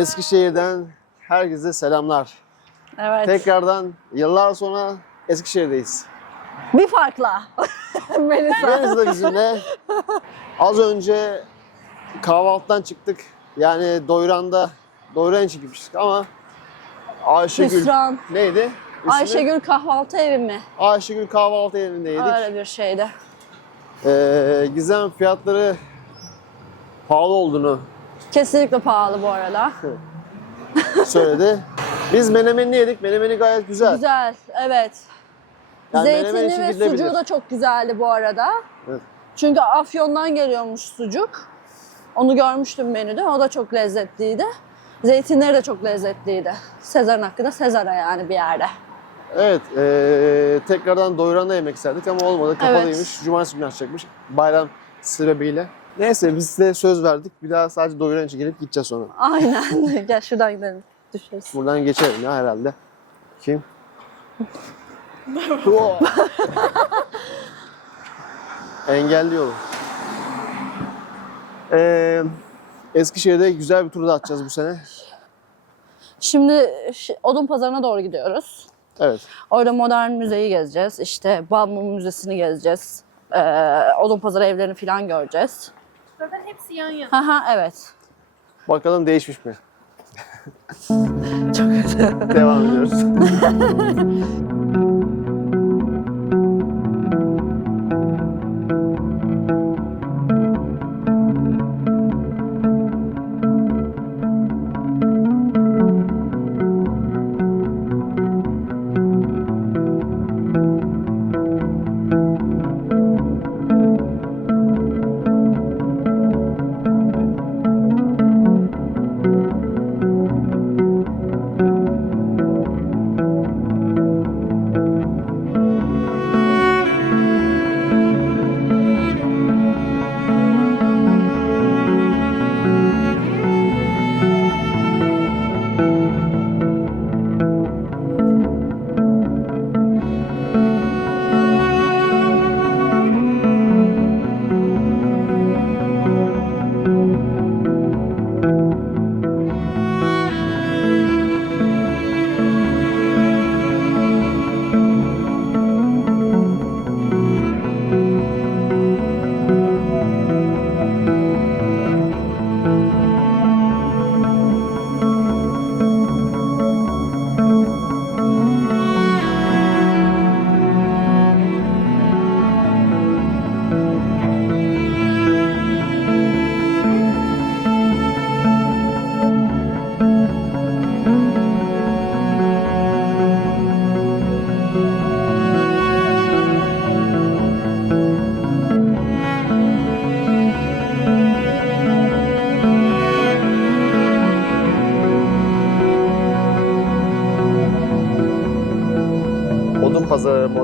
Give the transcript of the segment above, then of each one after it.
Eskişehir'den herkese selamlar. Evet. Tekrardan yıllar sonra Eskişehir'deyiz. Bir farkla. Melisa. Deniz de bizimle. Az önce kahvaltıdan çıktık. Yani Doyran'da Doyran için gitmiştik ama Ayşegül Hüsran. neydi? İsmi? Ayşegül kahvaltı evi mi? Ayşegül kahvaltı evinde yedik. Öyle bir şeydi. Ee, Gizem fiyatları pahalı olduğunu Kesinlikle pahalı bu arada. söyledi. Biz menemenini yedik. Menemeni gayet güzel. Güzel, evet. Yani menemen Zeytini için ve gidilebilir. sucuğu da çok güzeldi bu arada. Evet. Çünkü Afyon'dan geliyormuş sucuk. Onu görmüştüm menüde. O da çok lezzetliydi. Zeytinleri de çok lezzetliydi. Sezar'ın hakkında Sezar'a yani bir yerde. Evet, eee, tekrardan Doyran'da yemek isterdik ama olmadı. Kapalıymış. Cumartesi günü açacakmış. Bayram sebebiyle. Neyse biz size söz verdik. Bir daha sadece Doyran için gelip gideceğiz sonra. Aynen. Gel şuradan gidelim. Düşeriz. Buradan geçelim ya herhalde. Kim? Wow. Engelli yolu. Eee, Eskişehir'de güzel bir tur da atacağız bu sene. Şimdi Odun Pazarı'na doğru gidiyoruz. Evet. Orada modern müzeyi gezeceğiz. İşte Balmum Müzesi'ni gezeceğiz. Ee, Odun Pazarı evlerini falan göreceğiz. Zaten hepsi yan yana. Haha evet. Bakalım değişmiş mi? Çok güzel. Devam ediyoruz.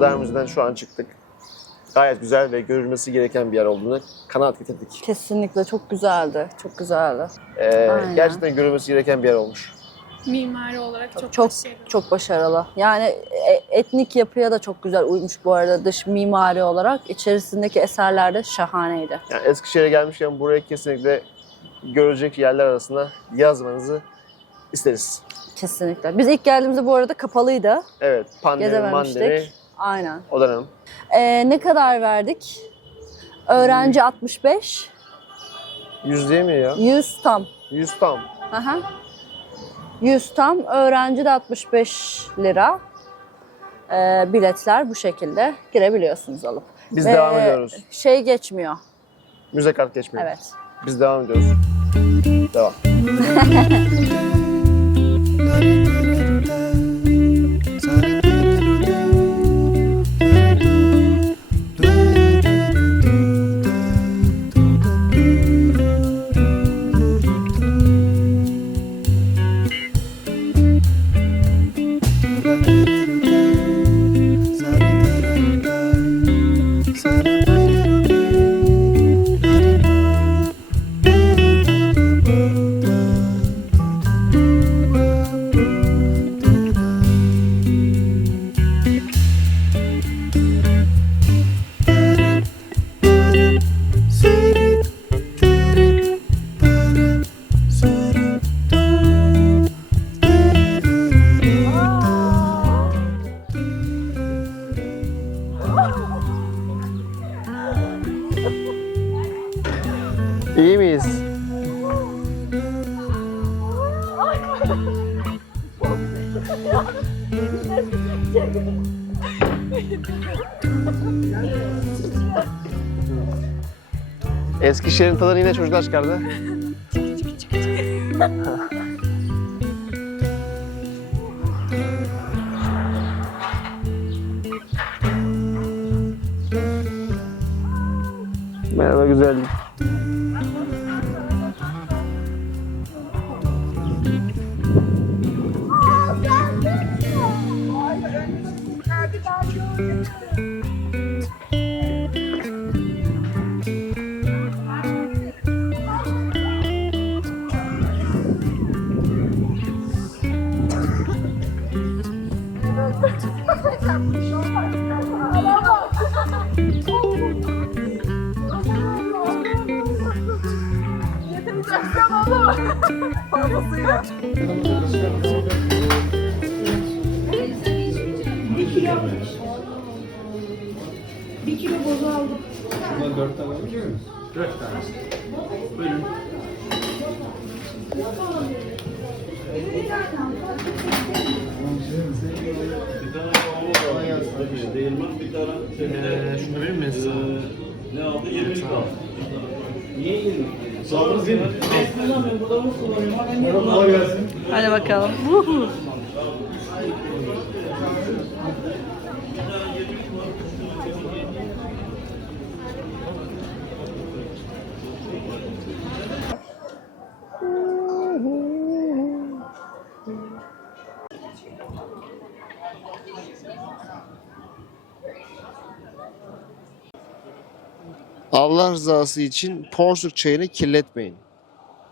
Modern Müze'den şu an çıktık. Gayet güzel ve görülmesi gereken bir yer olduğunu kanaat getirdik. Kesinlikle çok güzeldi. Çok güzeldi. Ee, Aynen. gerçekten görülmesi gereken bir yer olmuş. Mimari olarak çok, Çok başarılı. çok başarılı. Yani e- etnik yapıya da çok güzel uymuş bu arada dış mimari olarak. İçerisindeki eserler de şahaneydi. Yani Eskişehir'e gelmişken buraya kesinlikle görecek yerler arasında yazmanızı isteriz. Kesinlikle. Biz ilk geldiğimizde bu arada kapalıydı. Evet, pandemi, mandemi. Aynen. o dönem. Ee, ne kadar verdik? Öğrenci 65, Yüz değil mi ya? 100 tam. Yüz tam. Aha. 100 tam, öğrenci de 65 lira. Ee, biletler bu şekilde girebiliyorsunuz alıp. Biz Ve devam ediyoruz. Şey geçmiyor. Müze kart geçmiyor. Evet. Biz devam ediyoruz. Devam. Eskişehir'in tadını yine çocuklar çıkardı. Şunu verir miyiz? Ne aldı? 20 kaldı. Niye 20? Sağlık senin. Ben kullanmıyorum. Bu da mı kullanıyorum? Hadi bakalım. Allah rızası için Porsuk çayını kirletmeyin.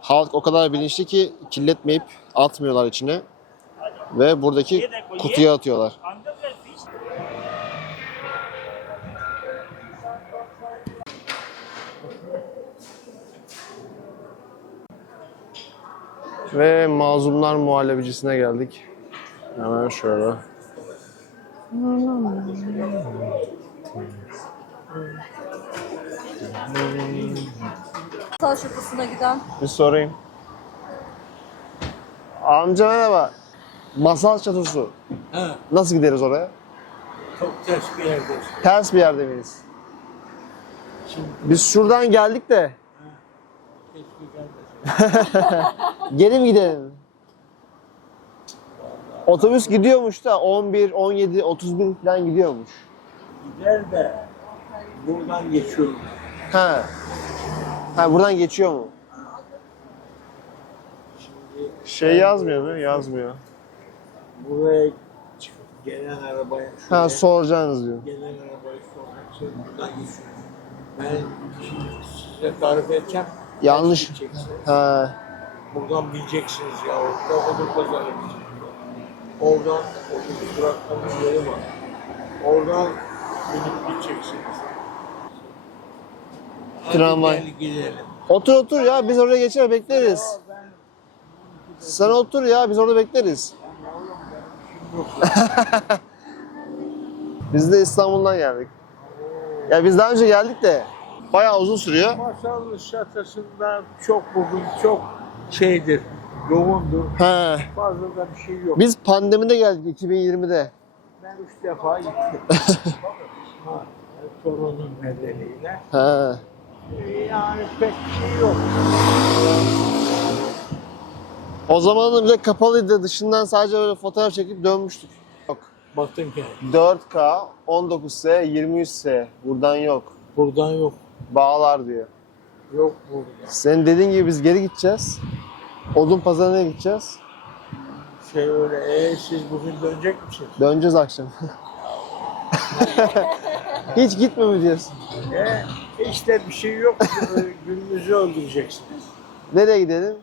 Halk o kadar bilinçli ki kirletmeyip atmıyorlar içine. Ve buradaki kutuya atıyorlar. Ve Mazlumlar Muhallebicisine geldik. Hemen şöyle. Sağ şakasına giden Bir sorayım. Amca merhaba. Masal çatısı. Ha, Nasıl gideriz oraya? çok ters bir yerde. Ters bir yerde miyiz? Biz şuradan geldik de Keşke gelmesin. geri mi gidelim? Otobüs gidiyormuş da 11, 17, 31 falan gidiyormuş. Gider de buradan geçiyorum. Ha. Ha buradan geçiyor mu? Şimdi Şey yazmıyor mu? Yazmıyor. buraya çıkıp gelen arabaya şuraya, Ha soracaksınız diyor. gelen arabayı soracaksın. Buradan geçiyorum. Ben şimdi size tarif edeceğim. Yanlış. Gideceksiniz. Ha. Buradan bineceksiniz ya. Orada olur pazarı bizim. Oradan otobüs duraklarının yeri var. Oradan binip gideceksiniz. Hadi Tramvay. Gel gidelim. Otur otur ya biz oraya geçer bekleriz. Sen otur ya biz orada bekleriz. Biz de İstanbul'dan geldik. Ya biz daha önce geldik de bayağı uzun sürüyor. Masallı şatasında çok bugün çok şeydir, yoğundur. He. Fazla da bir şey yok. Biz pandemide geldik 2020'de. Ben üç defa gittim. ha, torunun nedeniyle. He. Yani pek şey yok. O zaman da bir de kapalıydı. Dışından sadece böyle fotoğraf çekip dönmüştük. Yok. Bakın ki 4K, 19S, 23S. Buradan yok. buradan yok. Bağlar diyor. Yok burada. Senin dediğin gibi biz geri gideceğiz. Odun pazarına gideceğiz. Şey öyle, e, siz bugün dönecek misiniz? Döneceğiz akşam. Hiç gitme mi diyorsun? E, işte bir şey yok. Gününüzü öldüreceksiniz. Nereye gidelim?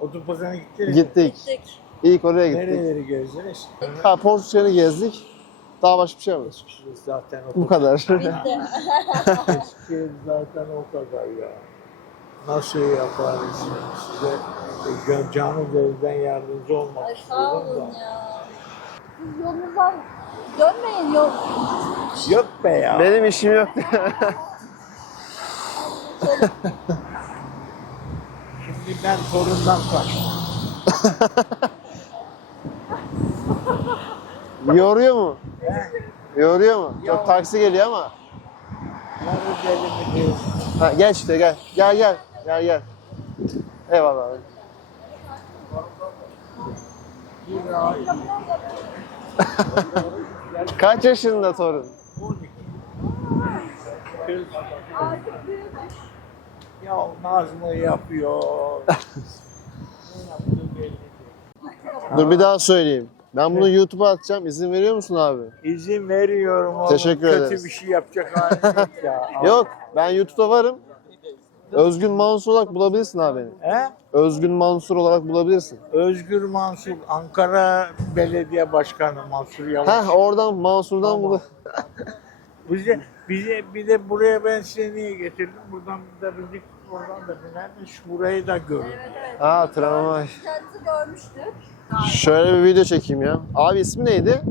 Odun pazarına gittiniz mi? Gittik. gittik. İlk oraya gittik. Nereleri gezdiniz? Ha Portekiz'i gezdik. Daha başka bir şey mi? Eskişehir zaten o Bu kadar. Eskişehir zaten o kadar ya. Nasıl yaparız size e, canı gözden yardımcı olmak Ay sağ istiyorum olun da. ya. Siz yolunuzdan dönmeyin yol. Yok be ya. Benim işim yok. ben torundan kaçtım. Yoruyor mu? Yoruyor mu? Çok taksi geliyor ama. Mi. Ha, gel işte gel. Gel gel. Gel gel. Eyvallah abi. Bir ay Kaç yaşında torun? 12. Kız. Ya naz mı yapıyor? Dur bir daha söyleyeyim. Ben bunu YouTube'a atacağım. İzin veriyor musun abi? İzin veriyorum oğlum. Teşekkür Kötü ederiz. bir şey yapacak halim yok ya. Yok. Ben YouTube'da varım. Özgün Mansur olarak bulabilirsin abi beni. He? Özgün Mansur olarak bulabilirsin. Özgür Mansur, Ankara Belediye Başkanı Mansur Yavaş. Heh oradan Mansur'dan Tamam. bul. Bize, bize, bir de buraya ben seni niye getirdim? Buradan da bindik, oradan da binermiş. Burayı da görün. Ha tramvay. Kendisi görmüştük. Şöyle bir video çekeyim ya. Abi ismi neydi?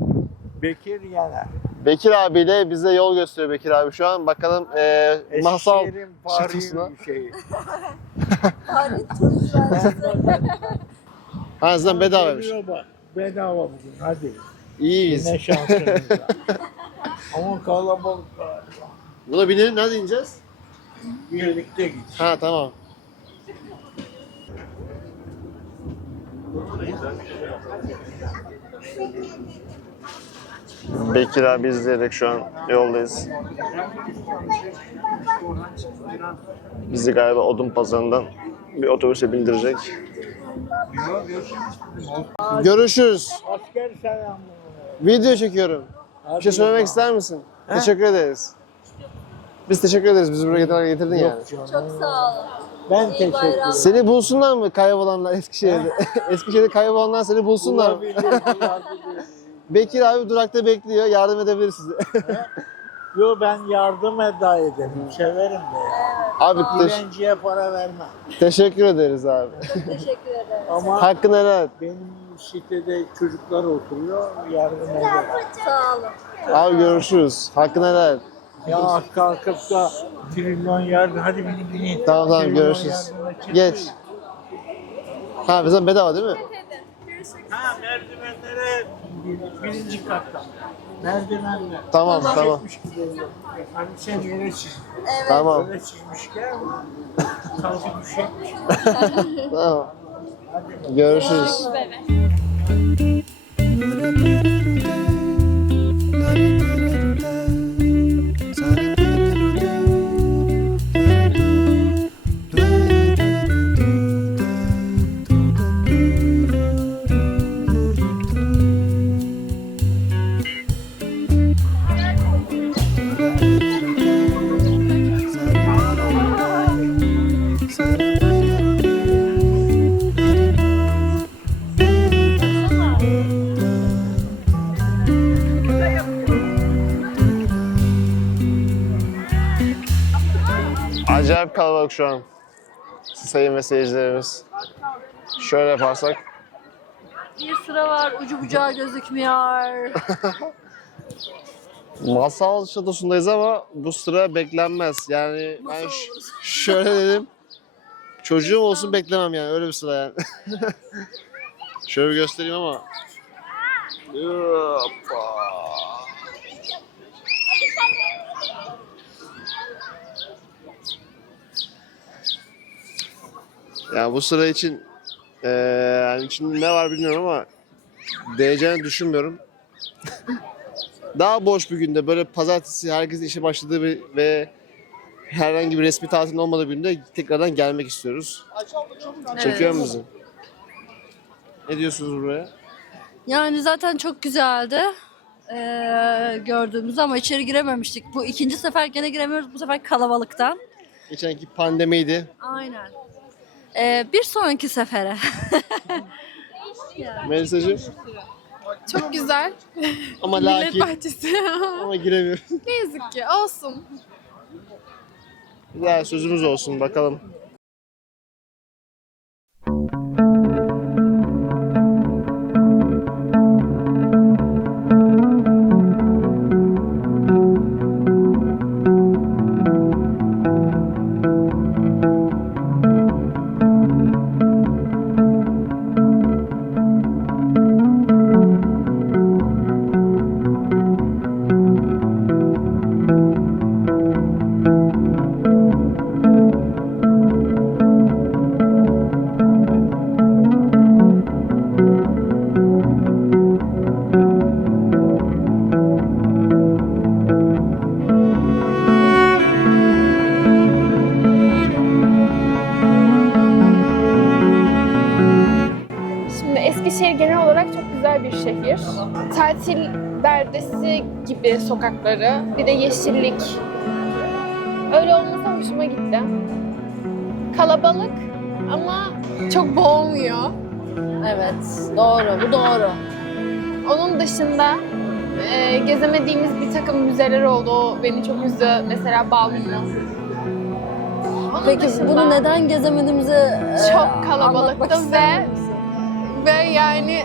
Bekir Yener. Bekir abiyle bize yol gösteriyor Bekir abi şu an. Bakalım e, masal Eskişehir'in çıktısına. Paris şeyi. Hadi turist Ha zaten bedavaymış. Geliyor bak, Bedava bugün hadi. İyiyiz. Ne şansınız var. Ama kalabalık galiba. Buna binelim nerede ineceğiz? Birlikte git. Ha tamam. Bekir abi izleyerek şu an yoldayız. Bizi galiba odun pazarından bir otobüse bindirecek. Görüşürüz. Asker selamı. Video çekiyorum. Bir şey söylemek ister misin? Teşekkür ederiz. Biz teşekkür ederiz. Bizi buraya getiren getirdin yani. Çok sağ olun. Ben teşekkür ederim. Seni bulsunlar mı kaybolanlar Eskişehir'de? Eskişehir'de kaybolanlar seni bulsunlar mı? Bekir abi durakta bekliyor. Yardım edebilir size. Yo ben yardım eda ederim. Severim de. abi teş- para vermem. teşekkür ederiz abi. Teşekkür ederim. Ama Hakkını helal et. benim sitede çocuklar oturuyor. Yardım ederim. Sağ olun. Abi görüşürüz. Hakkını helal et. Ya kalkıp da trilyon yardım. Hadi beni binin. Tamam tamam Trilyon görüşürüz. yardıma çıkmayın. Geç. Ha bizden bedava değil mi? Ha merdivenlere birinci katta. Merdivenler. Tamam tamam. Çekmiş gibi oluyor. Hani sen yere çiz. Tamam. Böyle çizmişken kalkıp düşecekmiş. Tamam. Görüşürüz. Acayip kalabalık şu an. Sayın ve seyircilerimiz. Şöyle yaparsak. Bir sıra var ucu bucağı gözükmüyor. Masal şatosundayız ama bu sıra beklenmez. Yani ben ş- şöyle dedim. Çocuğum olsun beklemem yani öyle bir sıra yani. şöyle bir göstereyim ama. Hoppa. Ya bu sıra için eee yani içinde ne var bilmiyorum ama değeceğini düşünmüyorum. Daha boş bir günde böyle pazartesi herkesin işe başladığı bir ve herhangi bir resmi tatilin olmadığı bir günde tekrardan gelmek istiyoruz. Çekiyor mu bizi? Ne diyorsunuz buraya? Yani zaten çok güzeldi. Ee, gördüğümüz ama içeri girememiştik. Bu ikinci sefer gene giremiyoruz. Bu sefer kalabalıktan. Geçenki pandemiydi. Aynen. Ee, bir sonraki sefere. Melisacığım Çok güzel. ama Millet lakin bahçesi. ama giremiyoruz. ne yazık ki olsun. Güzel sözümüz olsun bakalım. Sokakları. Bir de yeşillik. Öyle olması hoşuma gitti. Kalabalık ama çok boğmuyor. Evet, doğru. Bu doğru. Onun dışında e, gezemediğimiz bir takım müzeler oldu. O beni çok üzdü. Mesela Balmumu. Peki dışında- bunu neden gezemediğimizi e, Çok kalabalıktı ve-? Ve yani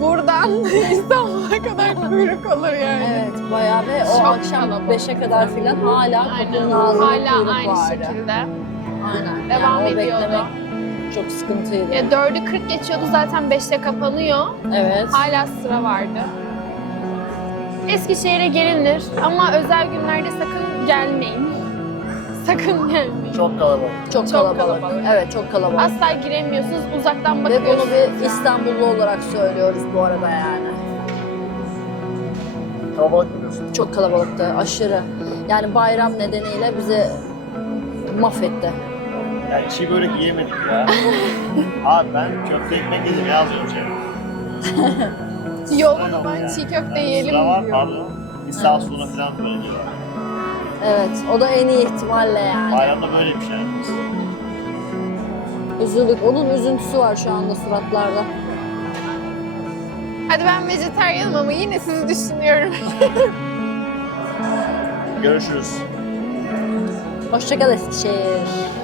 buradan İstanbul'a kadar kuyruk olur yani. Evet, bayağı ve o Çok akşam kalabalık. 5'e kadar filan hala kapının ağzında Hala kuyruk aynı vardı. şekilde. Aynen. Devam yani o ediyordu. beklemek çok sıkıntıydı. Ya 4'ü 40 geçiyordu zaten 5'te kapanıyor. Evet. Hala sıra vardı. Eskişehir'e gelinir ama özel günlerde sakın gelmeyin. Sakın gelmeyin. Çok kalabalık. Çok, Çok kalabalık. kalabalık. Evet, çok kalabalık. Asla giremiyorsunuz. Uzaktan Ve bakıyorsunuz. bunu bir İstanbullu olarak söylüyoruz bu arada yani. Kalabalık biliyorsun. Çok kalabalıktı, aşırı. Yani bayram nedeniyle bizi mahvetti. Ya çiğ börek yiyemedik ya. Abi ben köfte ekmek yedim yazıyorum şey. Yolda ben çiğ köfte yiyelim Sıra var diyor. pardon. Bir saat sonra falan böyle diyorlar. Evet, o da en iyi ihtimalle yani. Bayramda böyleymiş yani. Üzüldük. Onun üzüntüsü var şu anda suratlarda. Hadi ben vejetaryenim ama yine sizi düşünüyorum. Görüşürüz. Hoşçakal Eskişehir.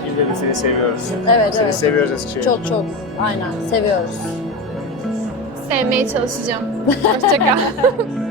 Yine de seni seviyoruz. Evet, Seni evet. seviyoruz Eskişehir. Çok çok. Aynen. Seviyoruz. Sevmeye çalışacağım. Hoşçakal.